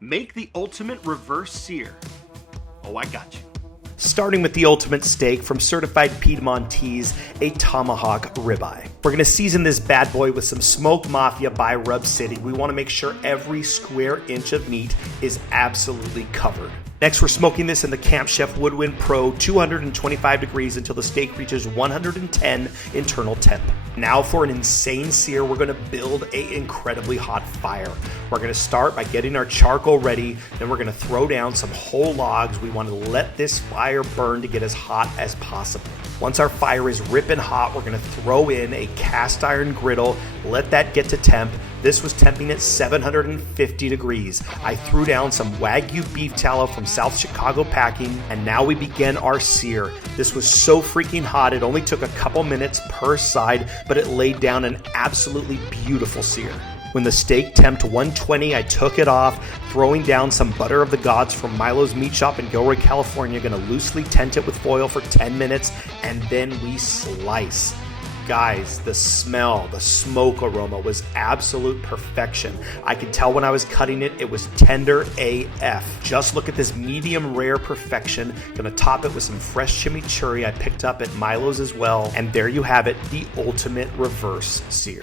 Make the ultimate reverse sear. Oh, I got you. Starting with the ultimate steak from Certified Piedmontese, a tomahawk ribeye. We're gonna season this bad boy with some Smoked Mafia by Rub City. We wanna make sure every square inch of meat is absolutely covered. Next, we're smoking this in the Camp Chef Woodwind Pro 225 degrees until the steak reaches 110 internal temp. Now for an insane sear, we're gonna build an incredibly hot fire. We're gonna start by getting our charcoal ready, then we're gonna throw down some whole logs. We wanna let this fire burn to get as hot as possible. Once our fire is ripping hot, we're gonna throw in a cast iron griddle, let that get to temp. This was temping at 750 degrees. I threw down some Wagyu beef tallow from South Chicago Packing, and now we begin our sear. This was so freaking hot, it only took a couple minutes per side, but it laid down an absolutely beautiful sear. When the steak temped 120, I took it off, throwing down some butter of the gods from Milo's Meat Shop in Gilroy, California. Gonna loosely tent it with foil for 10 minutes, and then we slice. Guys, the smell, the smoke aroma was absolute perfection. I could tell when I was cutting it, it was tender AF. Just look at this medium rare perfection. Gonna top it with some fresh chimichurri I picked up at Milo's as well. And there you have it, the ultimate reverse sear.